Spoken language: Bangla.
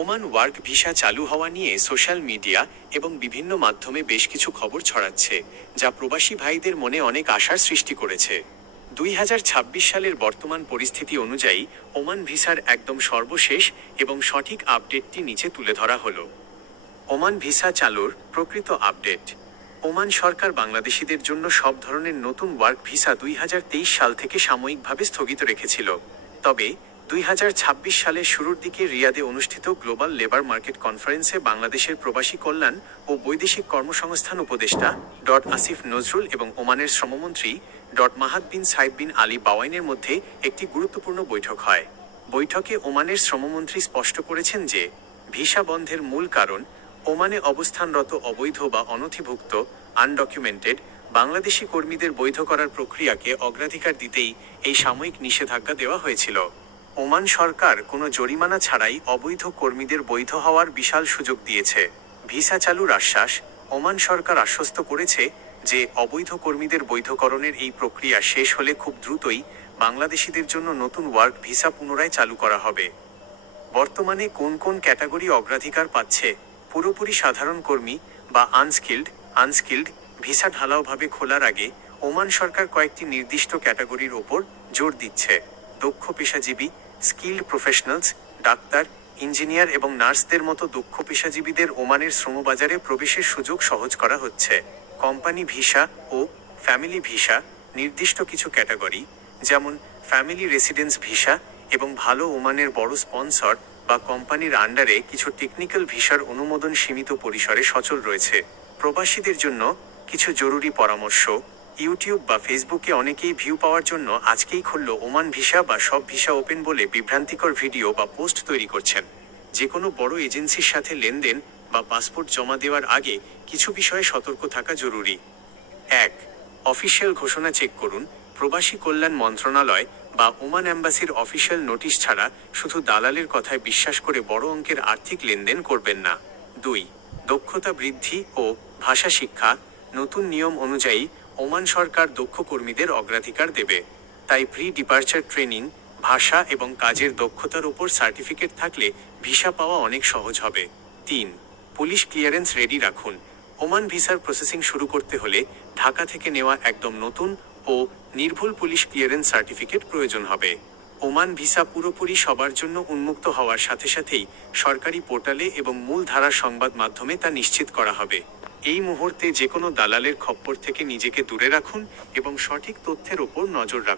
ওমান ওয়ার্ক ভিসা চালু হওয়া নিয়ে সোশ্যাল মিডিয়া এবং বিভিন্ন মাধ্যমে বেশ কিছু খবর ছড়াচ্ছে, যা প্রবাসী ভাইদের মনে অনেক আশার সৃষ্টি করেছে। 2026 সালের বর্তমান পরিস্থিতি অনুযায়ী ওমান ভিসার একদম সর্বশেষ এবং সঠিক আপডেটটি নিচে তুলে ধরা হলো। ওমান ভিসা চালুর প্রকৃত আপডেট। ওমান সরকার বাংলাদেশিদের জন্য সব ধরনের নতুন ওয়ার্ক ভিসা 2023 সাল থেকে সাময়িকভাবে স্থগিত রেখেছিল। তবে 2026 সালের শুরুর দিকে রিয়াদে অনুষ্ঠিত গ্লোবাল লেবার মার্কেট কনফারেন্সে বাংলাদেশের প্রবাসী কল্যাণ ও বৈদেশিক কর্মসংস্থান উপদেষ্টা আসিফ নজরুল এবং ওমানের শ্রমমন্ত্রী মাহাদ বিন সাইদ বিন আলী বাওয়াইনের মধ্যে একটি গুরুত্বপূর্ণ বৈঠক হয়। বৈঠকে ওমানের শ্রমমন্ত্রী স্পষ্ট করেছেন যে ভিসা বন্ধের মূল কারণ ওমানে অবস্থানরত অবৈধ বা অনথিভুক্ত আনডকুমেন্টেড বাংলাদেশি কর্মীদের বৈধ করার প্রক্রিয়াকে অগ্রাধিকার দিতেই এই সাময়িক নিষেধাজ্ঞা দেওয়া হয়েছিল। ওমান সরকার কোনো জরিমানা ছাড়াই অবৈধ কর্মীদের বৈধ হওয়ার বিশাল সুযোগ দিয়েছে। ভিসা চালুর আশ্বাস। ওমান সরকার আশ্বস্ত করেছে যে অবৈধ কর্মীদের বৈধকরণের এই প্রক্রিয়া শেষ হলে খুব দ্রুতই বাংলাদেশিদের জন্য নতুন ওয়ার্ক ভিসা পুনরায় চালু করা হবে। বর্তমানে কোন কোন ক্যাটাগরি অগ্রাধিকার পাচ্ছে? পুরোপুরি সাধারণ কর্মী বা আনস্কিল্ড ভিসা ঢালাওভাবে খোলার আগে ওমান সরকার কয়েকটি নির্দিষ্ট ক্যাটাগরির ওপর জোর দিচ্ছে। দক্ষ পেশাজীবী, স্কিল্ড প্রফেশনালস, ডাক্তার, ইঞ্জিনিয়ার এবং নার্সদের মতো দক্ষ পেশাজীবীদের ওমানের শ্রমবাজারে প্রবেশের সুযোগ সহজ করা হচ্ছে। কোম্পানি ভিসা ও ফ্যামিলি ভিসা নির্দিষ্ট কিছু ক্যাটাগরি, যেমন ফ্যামিলি রেসিডেন্স ভিসা এবং ভালো ওমানের বড় স্পন্সর বা কোম্পানির আন্ডারে কিছু টেকনিক্যাল ভিসার অনুমোদন সীমিত পরিসরে সচল রয়েছে। প্রবাসীদের জন্য কিছু জরুরি পরামর্শ। ইউটিউব বা ফেসবুকে অনেকেই ভিউ পাওয়ার জন্য আজকেই খুলল ওমান ভিসা বা সব ভিসা ওপেন বলে বিভ্রান্তিকর ভিডিও বা পোস্ট তৈরি করছেন। যে কোনো বড় এজেন্সির সাথে লেনদেন বা পাসপোর্ট জমা দেওয়ার আগে কিছু বিষয়ে সতর্ক থাকা জরুরি। 1. অফিসিয়াল ঘোষণা চেক করুন। প্রবাসী কল্যাণ মন্ত্রণালয় বা ওমান অ্যাম্বাসির অফিসিয়াল নোটিশ ছাড়া শুধু দালালের কথায় বিশ্বাস করে বড় অঙ্কের আর্থিক লেনদেন করবেন না। 2. দক্ষতা বৃদ্ধি ও ভাষা শিক্ষা। নতুন নিয়ম অনুযায়ী ওমান সরকার দক্ষ কর্মীদের অগ্রাধিকার দেবে, তাই প্রি ডিপার্চার ট্রেনিং, ভাষা এবং কাজের দক্ষতার উপর সার্টিফিকেট থাকলে ভিসা পাওয়া অনেক সহজ হবে। 3. পুলিশ ক্লিয়ারেন্স রেডি রাখুন। ওমান ভিসার প্রসেসিং শুরু করতে হলে ঢাকা থেকে নেওয়া একদম নতুন ও নির্ভুল পুলিশ ক্লিয়ারেন্স সার্টিফিকেট প্রয়োজন হবে। ওমান ভিসা পুরোপুরি সবার জন্য উন্মুক্ত হওয়ার সাথে সাথেই সরকারি পোর্টালে এবং মূল ধারার সংবাদ মাধ্যমে তা নিশ্চিত করা হবে। এই মুহূর্তে যে কোনো দালালের খপ্পর থেকে নিজেকে দূরে রাখুন এবং সঠিক তথ্যের ওপর নজর রাখুন।